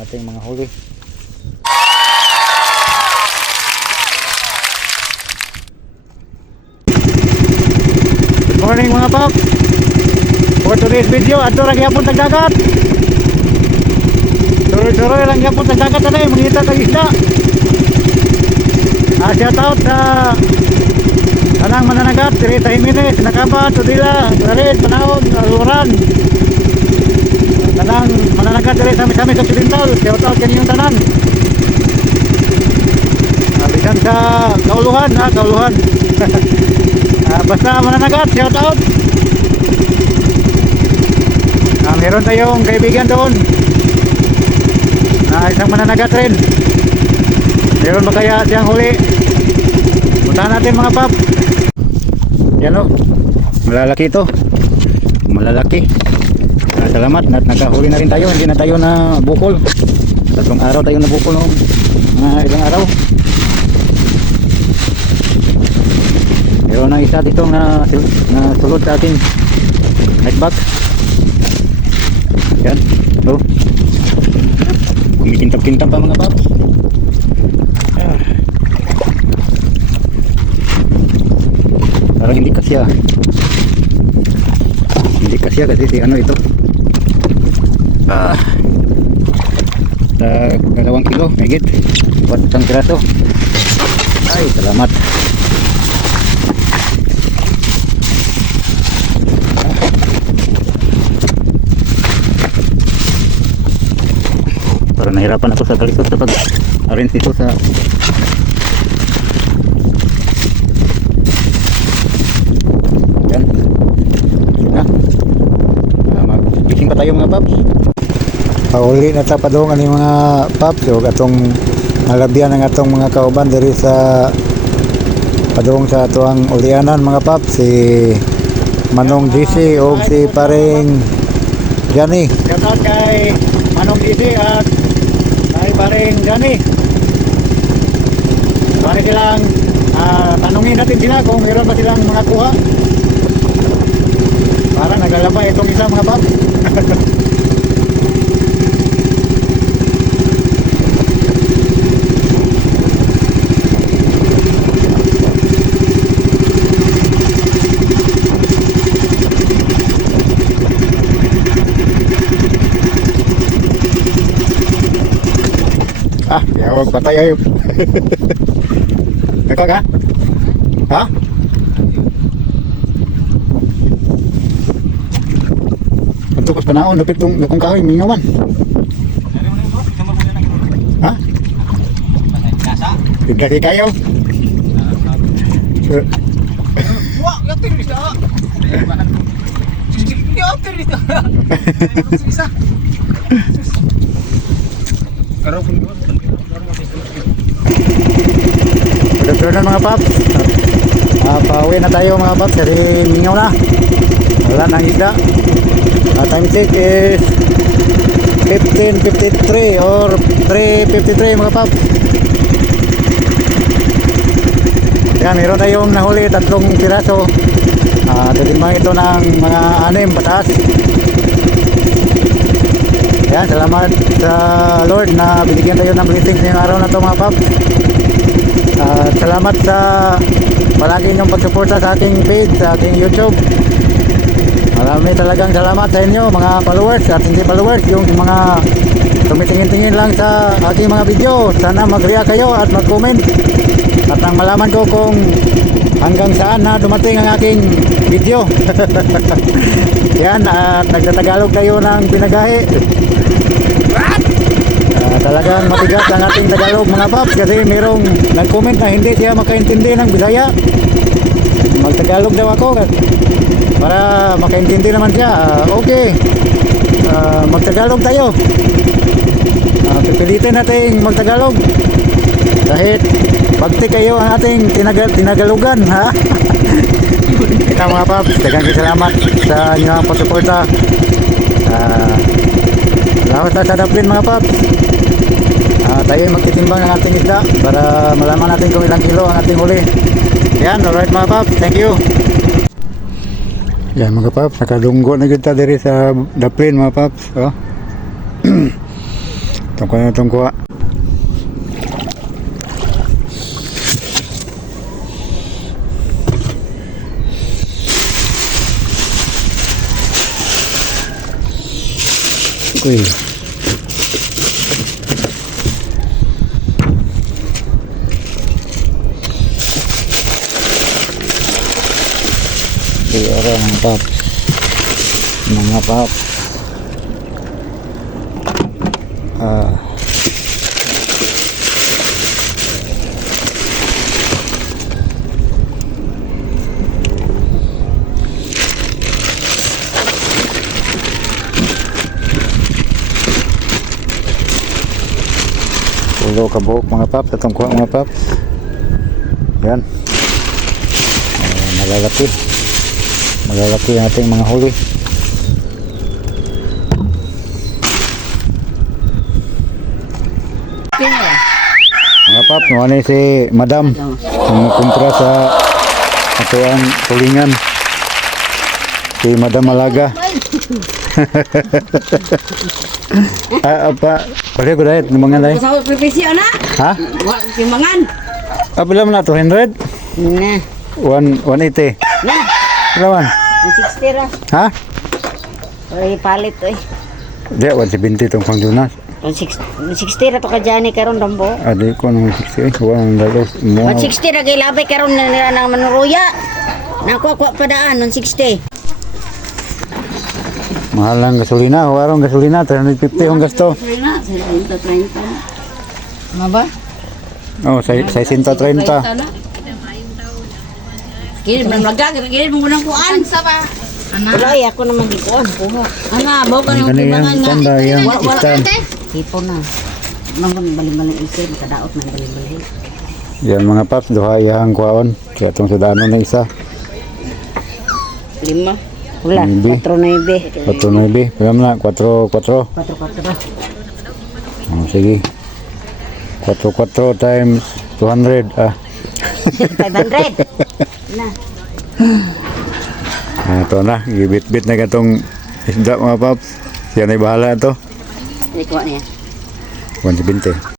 ating mga huli. Good morning mga paps. For today's video, ato lang yapon tagdagat. Suroy-suroy lang yapon tagdagat na mangita kag isda. Shout out sa tanang mananagat, Tirita Jimenez, Nakabat, Tudila, Larit, Panahon, Aluran. Tanang mananagat diri sa Misamis Occidental. Shout out kaninyong tanan. Bisan sa kauluhan, kauluhan. Basta mananagat, shout out. Meron tayong kaibigan doon. Isang mananagat rin. Meron ba kaya siyang huli? Puntahan natin mga pap. Yan o, malalaki ito. Malalaki. Salamat at nakahuli na rin tayo. Hindi na tayo na bukol. 3 araw tayo na bukol noong ilang araw. Meron na isa dito na sulod sa ating netback. Yan. O, kumikintab-kintab pa mga pap. Parang hindi kasya. Hindi kasya kasi si ano ito. Sa 2 kilo, higit. 4 piraso. Ay, salamat. Parang nahirapan ako sa kalisod sa pag-arrange dito sa yan. Mag-fishing pa tayo mga paps. Pauli na tapadong ang mga paps o atong nalabyan ng atong mga kauban diri sa padung sa atuang ulianan mga paps, si Manong DC o si paring Johnny. Shout out kay Manong DC at kay paring Johnny. Pare silang tanungin natin sila kung meron ba silang mga kuha. Para naglalaba itong isa mga pap. Yawag patay ayo. Ikaw ka? Ha? Untuk pas panahon dapat itong kahoy mingawan. Ha? Tinggal kayo. Wah, yakin bisa. Yakin bisa. Bisa. Karo pun Udah mga paps. Pauwi na tayo mga paps. Kasi mingaw na. Wala nang isda. Time check is 15:53 or 3:53 mga paps. Yan, meron tayong nahuli 3 piraso. Titimbang ito ng mga 6 pataas. Yan, salamat sa Lord na binigyan tayo ng blessings ngayong araw na ito mga paps. Salamat sa palagi niyong pagsuporta sa aking page, sa aking YouTube. Marami talagang salamat sa inyo mga followers at hindi followers, yung mga tumitingin-tingin lang sa aking mga video. Sana mag-react kayo at mag-comment at nang malaman ko kung hanggang saan na dumating ang aking video. Yan, at nagtatagalog tayo ng pinagahe. Talagang matigas ang ating Tagalog mga paps kasi mayroong nag-comment na hindi siya makaintindi ng Bisaya. Mag-Tagalog daw ako para makaintindi naman siya. Okay, mag-Tagalog tayo. Pipilitin natin mag-Tagalog kahit bagti kayo ang ating tinagalogan ha. Ito mga paps, daghang salamat sa inyong pagsuporta. Salamat sa daplin mga paps. Tayo magtitimbang ng ating isda para malaman natin kung ilang kilo ang ating huli. Yan, alright mga paps, thank you. Yan mga paps, nakadunggo na kita diri sa daplin mga paps. Tungkuha na tungkuha. Uy. Iya mga paps. Mga paps. Ulo kabuok mga paps. Atong kuha mga paps. Yan. Malalaki. Malalaki ang ating mga huli. Mga paps, ano si Madam ang kumpra sa atuang tulingan. Si Madam Malaga. Apa? Pwede ko dahil, mga dahil. Sa profesyon na? Ha? Wa timangan. Apa lang na, 200? Na. 180. Na. Lawan. 60 ra. Ha? Oy palit oy. Di, 170 itong pangdunas. 60 ra to ka jani karon dambo. Adi ko nung 60. Walang dalos. 160 ra kay labay karon na nila nang manuruya. Nakuha padaan ng 60. Mahal ang gasolina. Warong gasolina. 350 yung gasto. Na, 30. Maba? Oh, 630. Kini man magag, kini mo nang kuan sa ba? Ana. Wala ay ako naman gikuan kuha. Ana, bawo ka nang Kaniyang timangan nga. tanda yung istan. Tipo na. Mangon bali-bali isip kadaot man bali-bali. Yan mga paps. Duha iyang kuwaon. Kaya itong sudano na isa. 5. Wala, Maybe. 4-9. 4.9. Pagam na. 4.4. 4-4 ba? Oh, sige. 4.4 times 200. 500. Na. Ito na. Gibit-bit na katong isda mga paps. Yan ay bahala ito. Ikuha niya. 170.